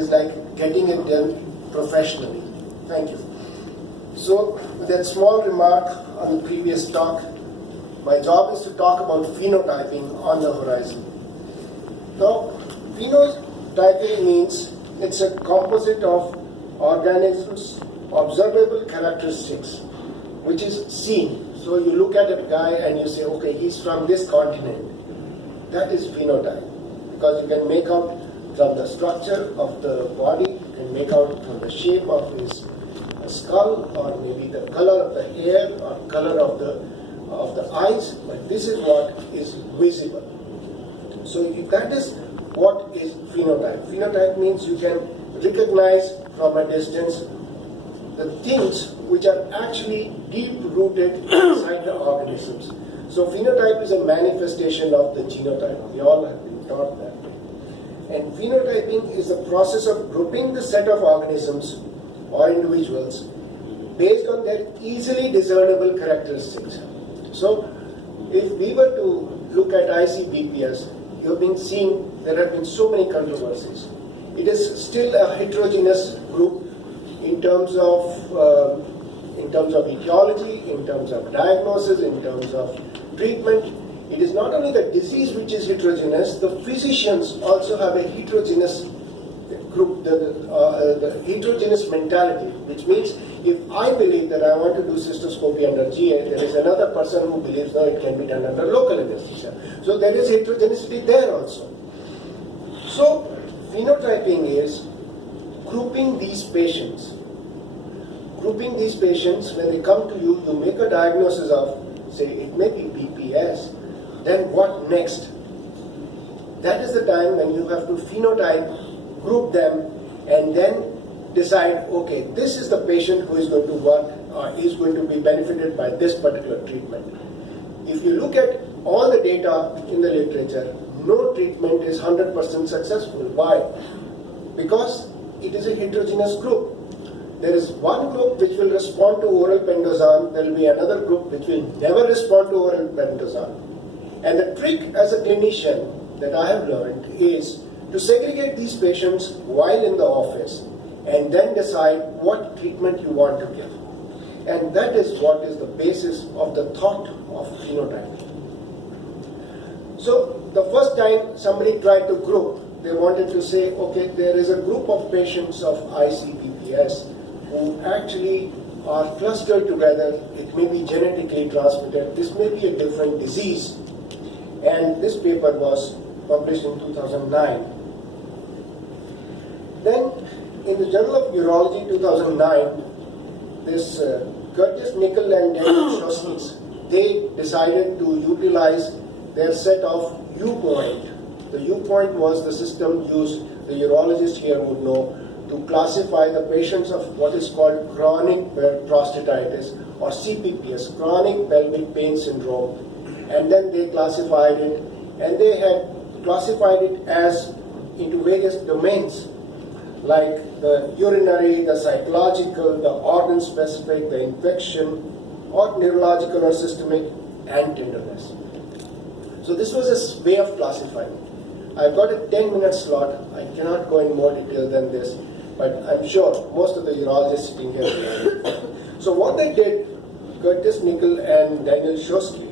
is like getting it done professionally. Thank you. So, with that small remark on the previous talk, my job is to talk about phenotyping on the horizon. Now, phenotyping means it's a composite of organisms' observable characteristics, which is seen. So you look at a guy and you say, okay, he's from this continent. That is phenotype, because you can make out from the structure of the body, you can make out from the shape of his skull, or maybe the color of the hair, or color of the eyes, but this is what is visible. So that is what is phenotype. Phenotype means you can recognize from a distance the things which are actually deep-rooted inside the organisms. So phenotype is a manifestation of the genotype. We all have been taught that. And phenotyping is the process of grouping the set of organisms or individuals based on their easily discernible characteristics. So if we were to look at ICBPS, you have been seeing there have been so many controversies. It is still a heterogeneous group in terms of etiology, in terms of diagnosis, in terms of treatment. It is not only the disease which is heterogeneous, the physicians also have a heterogeneous group, the heterogeneous mentality, which means if I believe that I want to do cystoscopy under GA, there is another person who believes no, it can be done under local anesthesia. So there is heterogeneity there also. So phenotyping is grouping these patients. Grouping these patients, when they come to you, you make a diagnosis of, say, it may be BPS, then what next? That is the time when you have to phenotype, group them, and then decide, okay, this is the patient who is going to work or is going to be benefited by this particular treatment. If you look at all the data in the literature, no treatment is 100% successful. Why? Because it is a heterogeneous group. There is one group which will respond to oral pentosome, there will be another group which will never respond to oral pentosome. And the trick as a clinician that I have learned is to segregate these patients while in the office and then decide what treatment you want to give. And that is what is the basis of the thought of phenotyping. So the first time somebody tried to group, they wanted to say, okay, there is a group of patients of ICBPS who actually are clustered together. It may be genetically transmitted. This may be a different disease. And this paper was published in 2009. Then, in the Journal of Urology 2009, this Curtis Nickel and Daniel Shosky, they decided to utilize their set of U-point. The U-point was the system used, the urologist here would know, to classify the patients of what is called chronic prostatitis or CPPS, chronic pelvic pain syndrome. And then they classified it, and they had classified it as into various domains, like the urinary, the psychological, the organ-specific, the infection, or neurological or systemic, and tenderness. So this was a way of classifying. I've got a 10-minute slot. I cannot go in more detail than this, but I'm sure most of the urologists sitting here will. So what they did, Curtis Nickel and Daniel Shosky,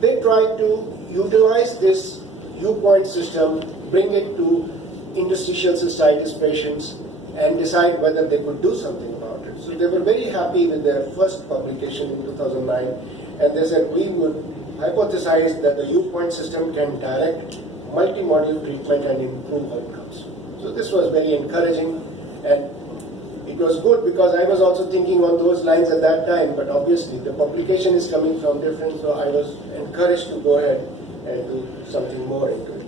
they tried to utilize this U-point system, bring it to interstitial cystitis patients, and decide whether they could do something about it. So they were very happy with their first publication in 2009, and they said we would hypothesize that the U-point system can direct multimodal treatment and improve outcomes. So this was very encouraging, and it was good because I was also thinking on those lines at that time, but obviously the publication is coming from different, so I was encouraged to go ahead and do something more into it.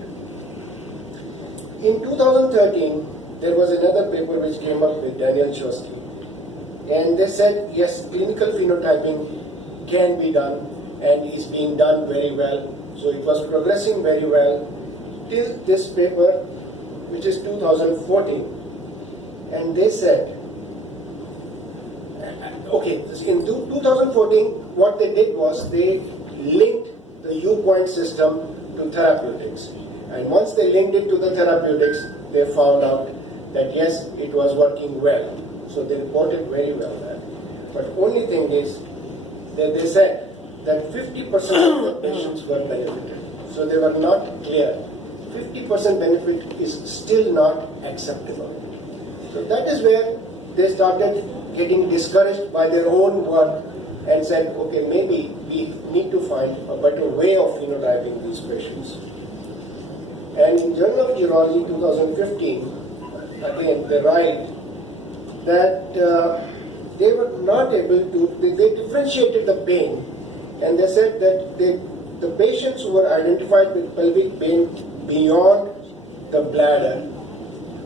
In 2013, there was another paper which came up with Daniel Shosky, and they said, yes, clinical phenotyping can be done and is being done very well. So it was progressing very well till this paper, which is 2014. And they said, okay, in 2014, what they did was they linked the U-point system to therapeutics. And once they linked it to the therapeutics, they found out that yes, it was working well. So they reported very well that. But only thing is that they said that 50% of the patients were benefited. So they were not clear. 50% benefit is still not acceptable. So that is where they started getting discouraged by their own work and said, okay, maybe we need to find a better way of phenotyping these patients. And in Journal of Urology 2015, again, they write that they were not able to, they differentiated the pain, and they said that the patients who were identified with pelvic pain beyond the bladder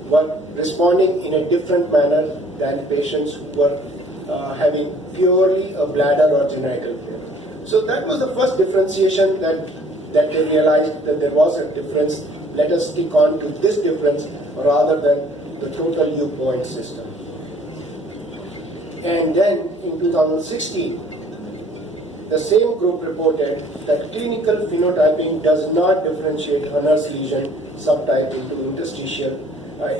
were responding in a different manner than patients who were having purely a bladder or genital pain. So that was the first differentiation that they realized that there was a difference. Let us stick on to this difference rather than the total U-point system. And then in 2016, the same group reported that clinical phenotyping does not differentiate Henner's lesion subtype into interstitial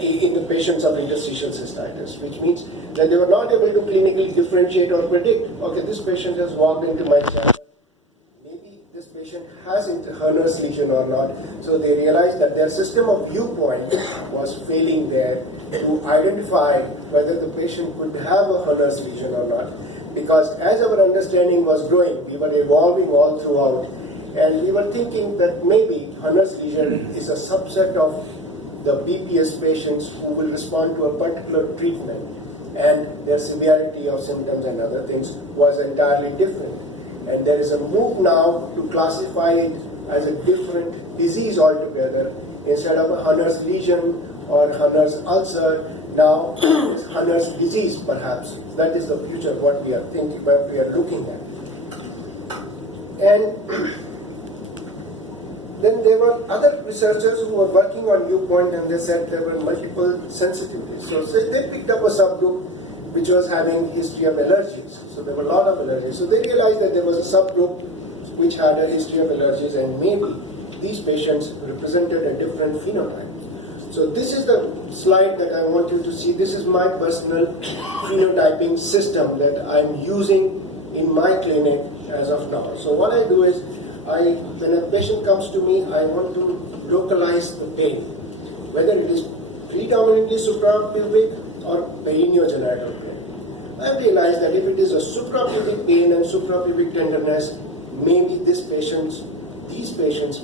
in the patients of interstitial cystitis, which means that they were not able to clinically differentiate or predict, okay, this patient has walked into my chamber, maybe this patient has Henner's lesion or not. So they realized that their system of viewpoint was failing there to identify whether the patient could have a Henner's lesion or not. Because as our understanding was growing, we were evolving all throughout, and we were thinking that maybe Henner's lesion is a subset of the BPS patients who will respond to a particular treatment, and their severity of symptoms and other things was entirely different. And there is a move now to classify it as a different disease altogether. Instead of a Henner's lesion or Henner's ulcer, now it's Henner's disease perhaps. That is the future, what we are thinking, what we are looking at. And then there were other researchers who were working on viewpoint, and they said there were multiple sensitivities. So they picked up a subgroup which was having history of allergies. So there were a lot of allergies. So they realized that there was a subgroup which had a history of allergies, and maybe these patients represented a different phenotype. So this is the slide that I want you to see. This is my personal phenotyping system that I'm using in my clinic as of now. So what I do is, when a patient comes to me, I want to localize the pain, whether it is predominantly suprapubic or perineogenital pain. I realized that if it is a suprapubic pain and suprapubic tenderness, maybe these patients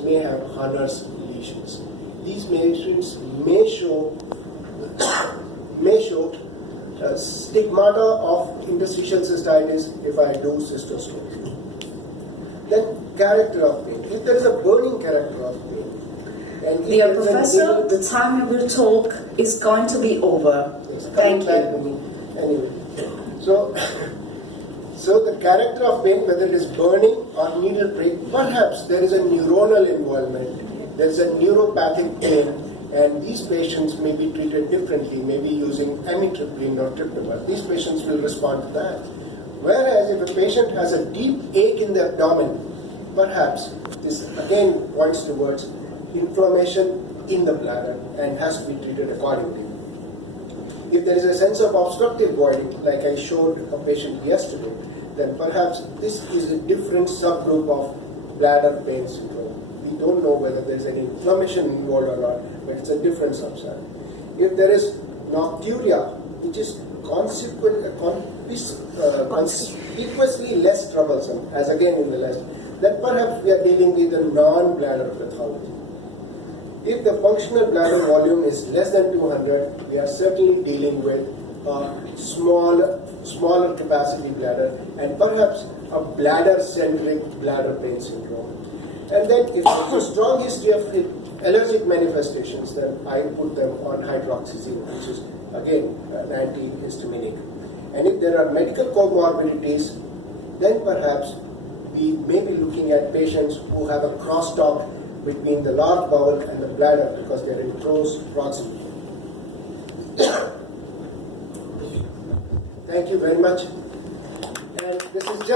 may have Henner's lesions. These patients may show stigmata of interstitial cystitis if I do cystoscopy. Then character of pain. If there is a burning character of pain. And dear Professor, the time of your talk is going to be over. Yes, thank you. Anyway, so the character of pain, whether it is burning or needle prick, perhaps there is a neuronal involvement, there is a neuropathic pain, and these patients may be treated differently, maybe using amitriptyline or tryptophan. These patients will respond to that. Whereas if a patient has a deep ache in the abdomen, perhaps this again points towards inflammation in the bladder and has to be treated accordingly. If there is a sense of obstructive voiding, like I showed a patient yesterday, then perhaps this is a different subgroup of bladder pain syndrome. We don't know whether there is any inflammation involved or not, but it's a different subset. If there is nocturia, which is conspicuously less troublesome, as again in the list, then perhaps we are dealing with a non-bladder pathology. If the functional bladder volume is less than 200, we are certainly dealing with a smaller capacity bladder, and perhaps a bladder-centric bladder pain syndrome. And then if there is a strong history of allergic manifestations, then I put them on hydroxyzine, which is again an antihistaminic. And if there are medical comorbidities, then perhaps we may be looking at patients who have a crosstalk between the large bowel and the bladder because they are in close proximity. Thank you very much. And this is just